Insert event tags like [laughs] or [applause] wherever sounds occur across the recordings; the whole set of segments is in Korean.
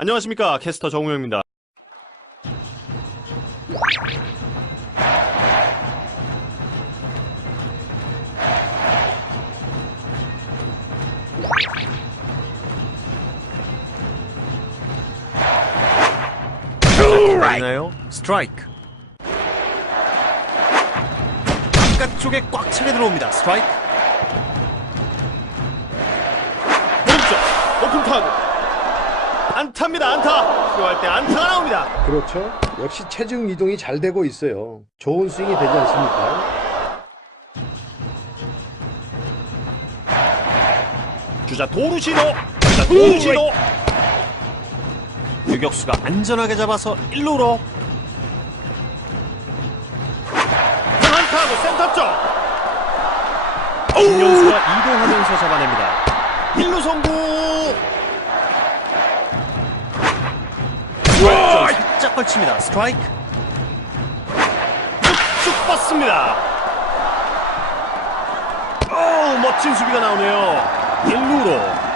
안녕하십니까 캐스터 정우영입니다. 보이나요? 스트라이크. 바깥쪽에 꽉 차게 들어옵니다. 스트라이크. 오른쪽 오픈 타구. 안타입니다. 안타. 필요할 때 안타가 나옵니다. 그렇죠. 역시 체중 이동이 잘 되고 있어요. 좋은 스윙이 되지 않습니까? 주자 도루시도. 주자 도루시도. 유격수가 안전하게 잡아서 1루로. 안타하고 센터 쪽. 김현수가 이동하면서 잡아냅니다. 1루 송구. 살짝 걸칩니다. 스트라이크. 쭉쭉 뻗습니다. 오, 멋진 수비가 나오네요. 1루로.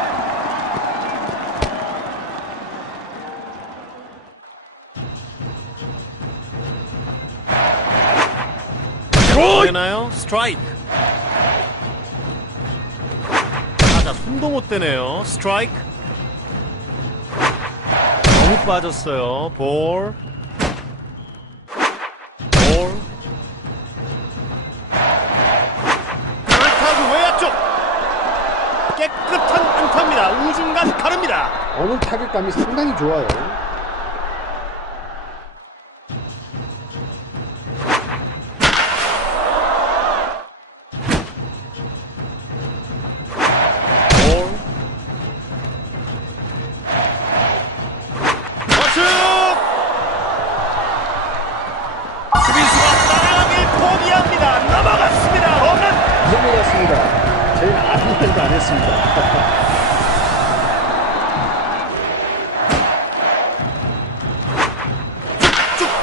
되나요? 스트라이크. 타자 손도 못 대네요. 스트라이크. 빠졌어요. 볼. 볼. 안타구 외야 쪽. 깨끗한 안타입니다. 우중간 가릅니다. 오늘 타격감이 상당히 좋아요.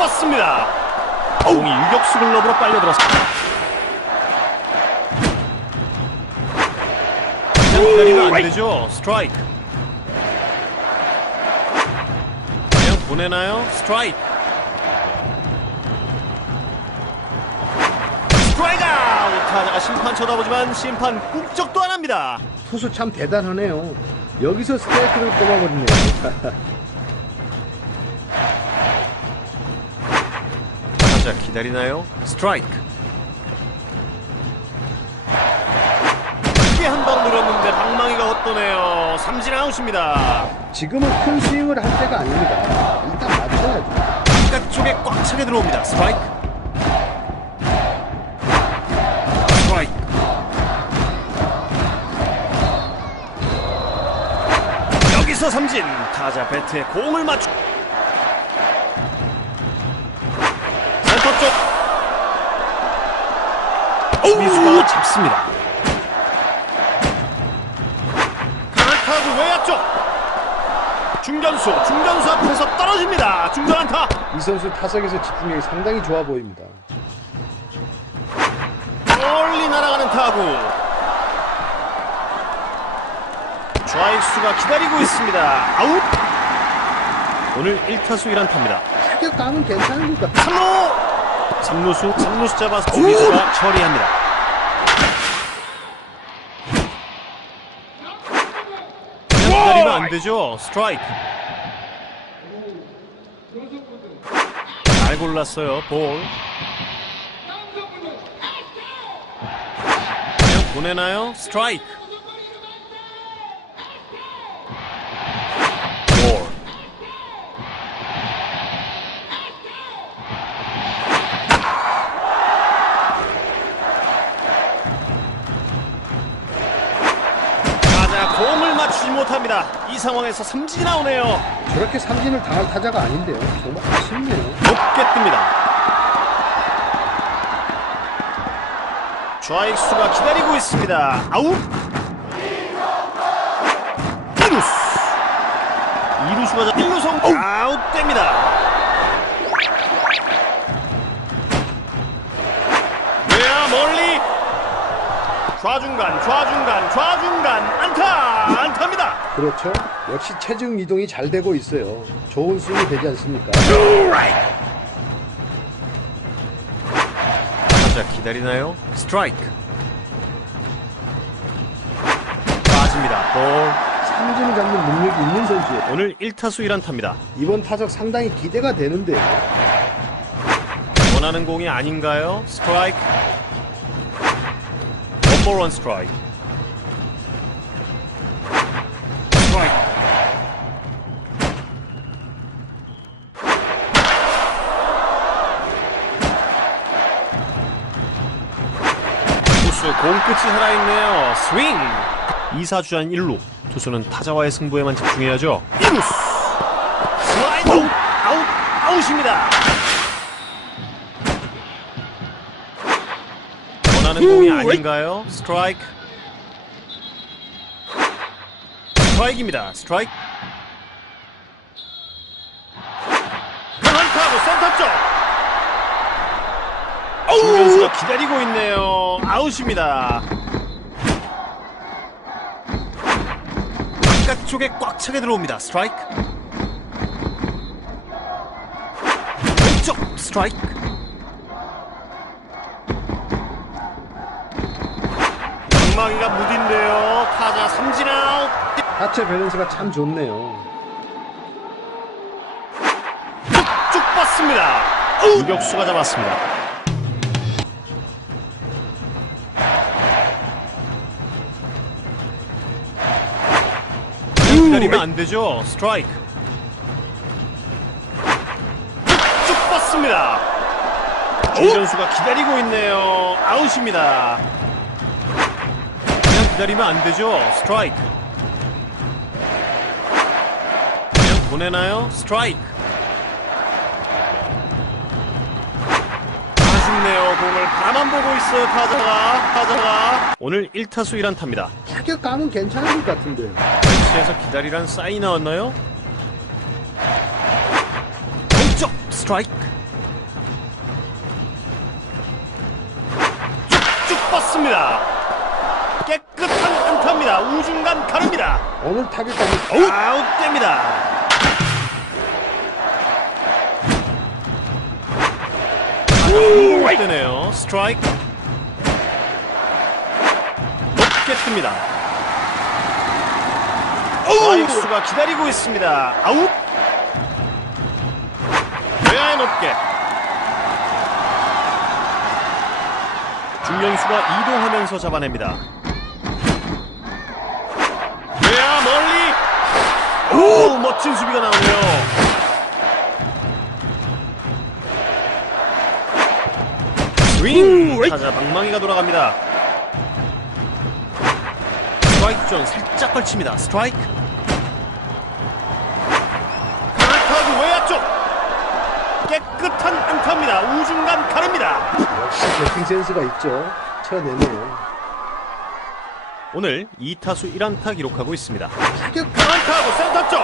쭉 뻗습니다. 공이 유격수 글러브로 빨려들었습니다. 기다리면 안 되죠. 스트라이크. 그냥 보내나요? 스트라이크. 스트라이크 아웃! 타자가 심판 쳐다보지만 심판 꿈쩍도 안 합니다. 투수 참 대단하네요. 여기서 스트라이크를 뽑아버리네요. [laughs] 기다리나요? 스트라이크. 크게 한방 누렸는데 방망이가 헛도네요. 삼진 아웃입니다. 지금은 큰 스윙을 할 때가 아닙니다. 일단 맞춰야죠. 바깥쪽에 꽉 차게 들어옵니다. 스트라이크. 스트라이크. 여기서 삼진. 타자 배트에 공을 맞추. 수비수가 잡습니다. 강타구 외야 쪽. 중견수, 중견수 앞에서 떨어집니다. 중전 안타. 이 선수 타석에서 집중력이 상당히 좋아 보입니다. 멀리 날아가는 타구. 좌익수가 기다리고 있습니다. 아웃. 오늘 1타수 1안타입니다. 타격감은 괜찮습니다. 3루. 3루수, 3루수 잡아서 수비수가 처리합니다. 기다리면 안 되죠. 스트라이크. 잘 골랐어요. 볼. 그냥 보내나요? 스트라이크. 못합니다. 이 상황에서 삼진이 나오네요. 저렇게 삼진을 당할 타자가 아닌데요. 정말 아쉽네요. 높게 뜹니다. 좌익수가 기다리고 있습니다. 아웃. 1루수. 2루수가 잡 1루 성 아웃됩니다. 외야 멀리 좌중간 좌중간 좌중간 안타 안타입니다. 그렇죠. 역시 체중 이동이 잘 되고 있어요. 좋은 스윙이 되지 않습니까? 타자 기다리나요? 스트라이크. 빠집니다. 볼. 삼진을 잡는 능력이 있는 선수예요. 오늘 1타수 1안타입니다. 이번 타석 상당히 기대가 되는데요. 원하는 공이 아닌가요? 스트라이크. 원볼 원. 스트라이크. 공끝이 살아있네요. 스윙. 2사 주한 1루. 투수는 타자와의 승부에만 집중해야죠. 1루수. 슬라이드 아웃 아웃입니다. 원하는 공이 아닌가요? 스트라이크. 스트라이크입니다. 스트라이크. 강한타고 센터 쪽. 중견수가 기다리고 있네요. 아웃입니다. 바깥 쪽에 꽉 차게 들어옵니다. 스트라이크. 왼쪽 스트라이크. 방망이가 무딘데요. 타자 삼진 아웃. 하체 밸런스가 참 좋네요. 쭉 뻗습니다. 유격수가 잡았습니다. 기다리면 안 되죠. 스트라이크. 쭉 뻗습니다. 중전수가 기다리고 있네요. 아웃입니다. 그냥 기다리면 안 되죠. 스트라이크. 그냥 보내나요? 스트라이크. 아쉽네요. 공을 바라만 보고 있어요. 타자가. 타자가. 오늘 1타수 1안타입니다. 타격감은 괜찮을 것 같은데 요. 벤치에서 기다리란 사인이 나왔나요? 왼쪽 스트라이크. 쭉쭉 뻗습니다. 깨끗한 안타입니다. 우중간 가릅니다. 오늘 타격감이 아웃됩니다. 되네요. 스트라이크. 높게 틉니다. 스트라이크수가 기다리고 있습니다. 아웃. 외야에 높게. 중견수가 이동하면서 잡아냅니다. 외야 멀리. 오 멋진 수비가 나오네요. 스윙! 타자 방망이가 돌아갑니다. 존 살짝 걸칩니다. 스트라이크. 강타구 외야 쪽. 깨끗한 안타입니다. 우중간 가릅니다. 역시 배팅 센스가 있죠. 쳐내네요. 오늘 2타수 1안타 기록하고 있습니다. 타격 안타하고 센터 쪽.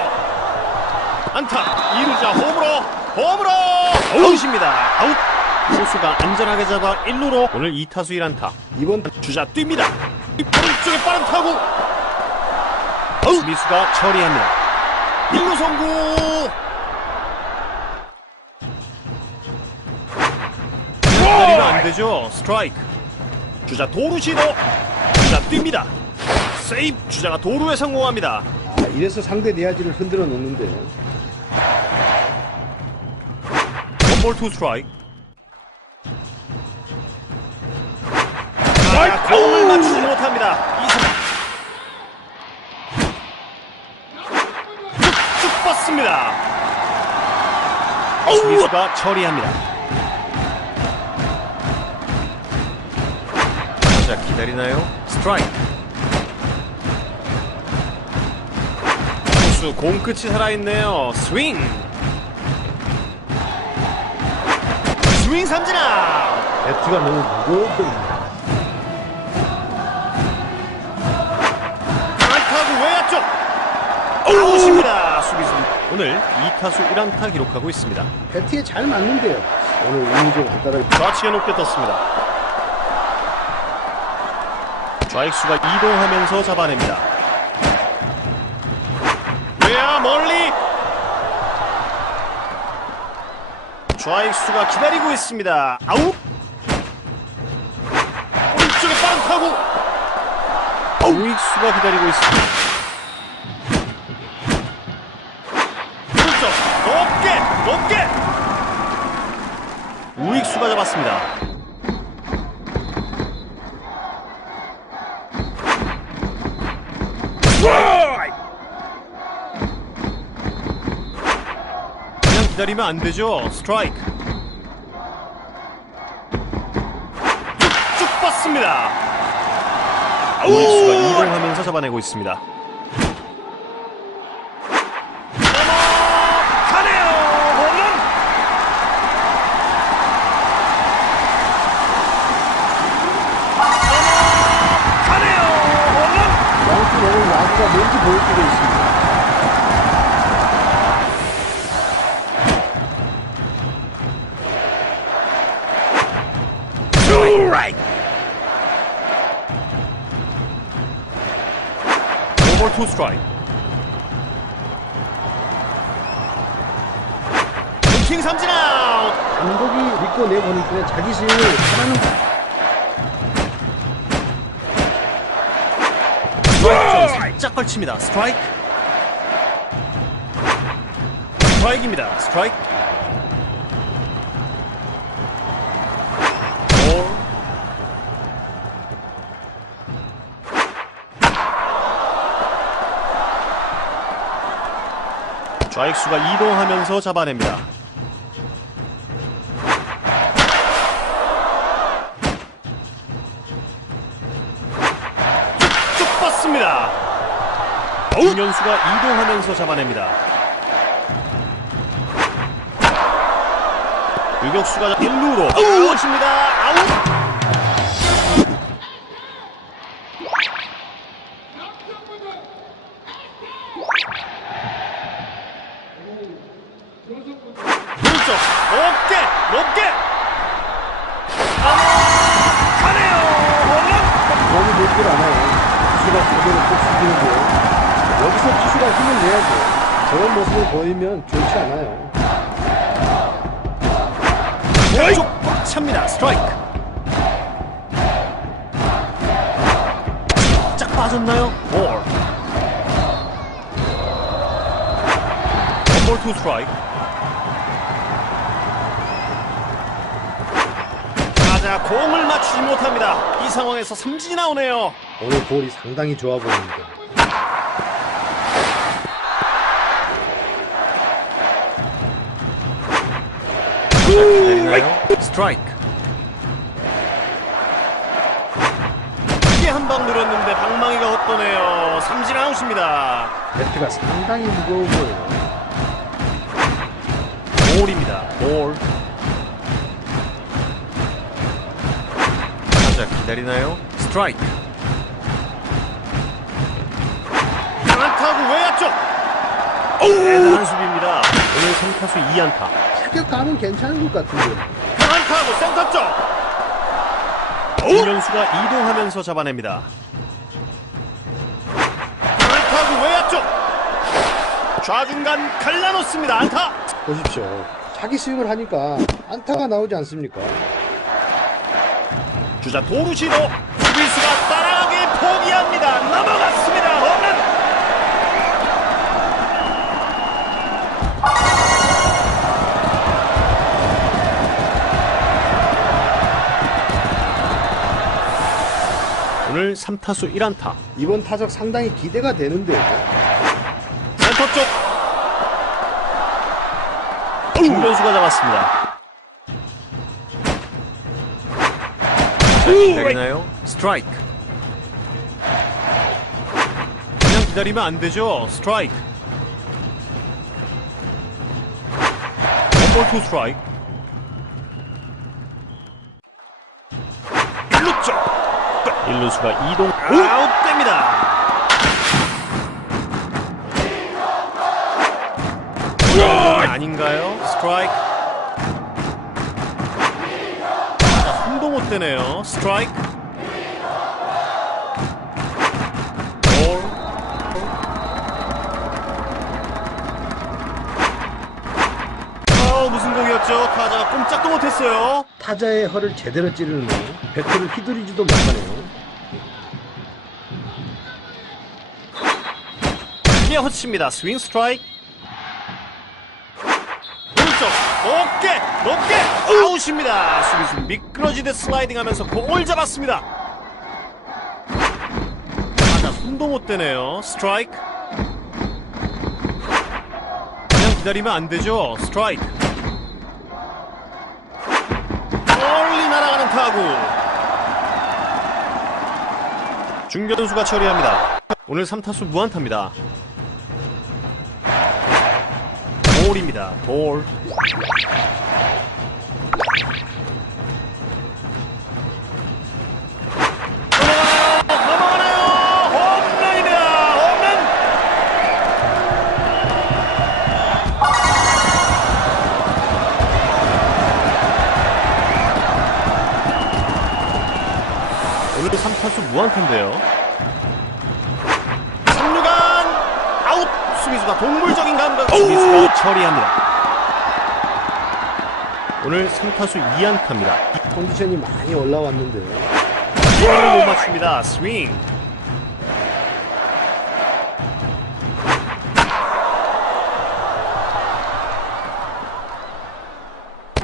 안타. 2루자 홈으로 홈으로 아웃입니다. 아웃. 포수가 안전하게 잡아 1루로 오늘 2타수 1안타. 이번 주자 뜁니다. 오른쪽에 빠른 타구. 수비수가 처리합니다. 1루 송구. 기다리면 안 되죠. 스트라이크. 주자 도루 시도. 주자 뜁니다. 세이브. 주자가 도루에 성공합니다. 아, 이래서 상대 내야지를 흔들어 놓는데요. 원볼 투 스트라이크. 아, 공을 맞추지 못합니다. 뻗습니다. 수비수가 처리합니다. 자 기다리나요? 스트라이크. 투수 공 끝이 살아있네요. 스윙. 스윙 삼진아. 배트가 너무 외야 쪽 아웃입니다 수비수 오늘 2타수 1안타 기록하고 있습니다 배트에 잘 맞는데요. 오늘 운이 좀 간단하게 좌측에 높게 떴습니다 좌익수가 이동하면서 잡아냅니다 멀리 좌익수가 기다리고 있습니다. 아웃. 오른쪽에 빠른 타구. 우익수가 기다리고 있습니다. 기다리면 안 되죠. 스트라이크. 쭉쭉 뻗습니다. 우익수가 이동하면서 잡아내고 있습니다. 뭔지 보여주고 있습니다. 오버 투 스트라이크. 킹 삼진 아웃. 감독이 믿고 내보낼 때 자기 스윙을 하라는 스트라이크 살짝 걸칩니다. 스트라이크. 스트라이크입니다. 스트라이크. 좌익수가 이동하면서 잡아냅니다. 쭉 뻗습니다. 정현수가 이동하면서 잡아냅니다. 유격수가 1루로 아웃입니다. 아웃. 높게 가네요 홈런 너무 높질 않아요. 투수가 그대로 꼭 숙이는데요. 여기서 투수가 힘을 내야죠. 저런 모습을 보이면 좋지 않아요. 왼쪽 꽉 찹니다. 스트라이크. 짝 빠졌나요? 볼. 원볼 투 스트라이크. 자 공을 맞추지 못합니다. 이 상황에서 삼진이 나오네요. 오늘 볼이 상당히 좋아 보입니다. 기다리나요? 스트라이크. 크게 한 방 누렸는데 방망이가 헛도네요. 삼진 아웃입니다. 배트가 상당히 무거워 보여요. 볼입니다. 볼. 기다리나요? 스트라이크. 강한 타구 외야 쪽. 대단한 수비입니다. 오늘 3타수 2안타. 타격감은 괜찮은 것 같은데. 타구 센터 쪽. 김현수가 이동하면서 잡아냅니다. 강한 타구 외야 쪽. 좌중간 갈라놓습니다. 안타. 보십시오. 자기 스윙을 하니까 안타가 나오지 않습니까? 주자 도루 시도 수비수가 따라가기 포기합니다. 넘어갔습니다. 홈런. 오늘 3타수 1안타. 이번 타석 상당히 기대가 되는데요. 센터 쪽. 중견수가 잡았습니다. 기다리나요? 스트라이크. 그냥 기다리면 안 되죠. 스트라이크. 원볼 투 스트라이크. 1루 쪽. 1루수가 이동 아웃됩니다. 아닌가요? 스트라이크. 맞대네요. 스트라이크. 볼. 어, 무슨 공이었죠? 타자가 꼼짝도 못했어요. 타자의 허를 제대로 찌르는 배트를 휘두르지도 못하네요. 네, 그냥 허치입니다. 스윙 스트라이크. 높게 높게 아웃입니다. 수비수 미끄러지듯 슬라이딩하면서 공을 잡았습니다. 타자 손도 못 대네요. 스트라이크. 그냥 기다리면 안 되죠. 스트라이크. 멀리 날아가는 타구. 중견수가 처리합니다. 오늘 3타수 무안타입니다. 오늘 3타수 무안타인데요. 수비수가 동물적인 감각 수비수가 처리합니다. 오늘 3타수 2안타입니다. 컨디션이 많이 올라왔는데요. 볼을 못 맞춥니다. 스윙.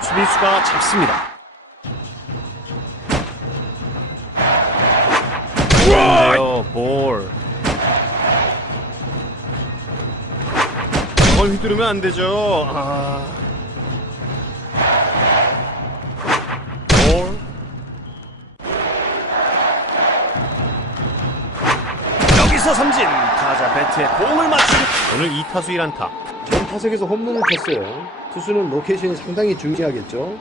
수비수가 잡습니다. 휘두르면 안 되죠. 아. 볼. 여기서 삼진 타자 배트에 공을 맞추고 오늘 2타수 1안타 전 타석에서 홈런을 쳤어요. 투수는 로케이션이 상당히 중요하겠죠.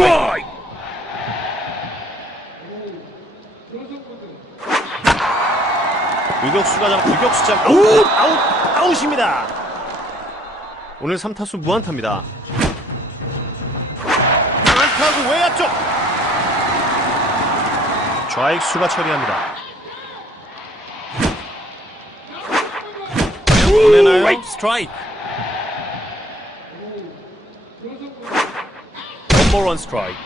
스트라이크 유격수가 잡아 유격수 잡 아웃 아웃 아웃입니다 오늘 3타수 무안타입니다. 안타구 외야 쪽. 좌익수가 처리합니다. 보내나요? 스트라이크 원볼 원 스트라이크.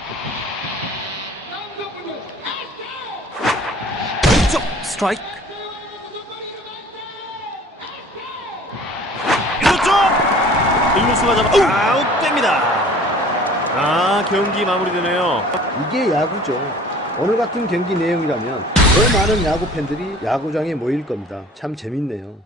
왼쪽 스트라이크 쪽 일루수가 잡아 아웃됩니다 아 경기 마무리되네요 이게 야구죠. 오늘 같은 경기 내용이라면 더 많은 야구 팬들이 야구장에 모일 겁니다. 참 재밌네요.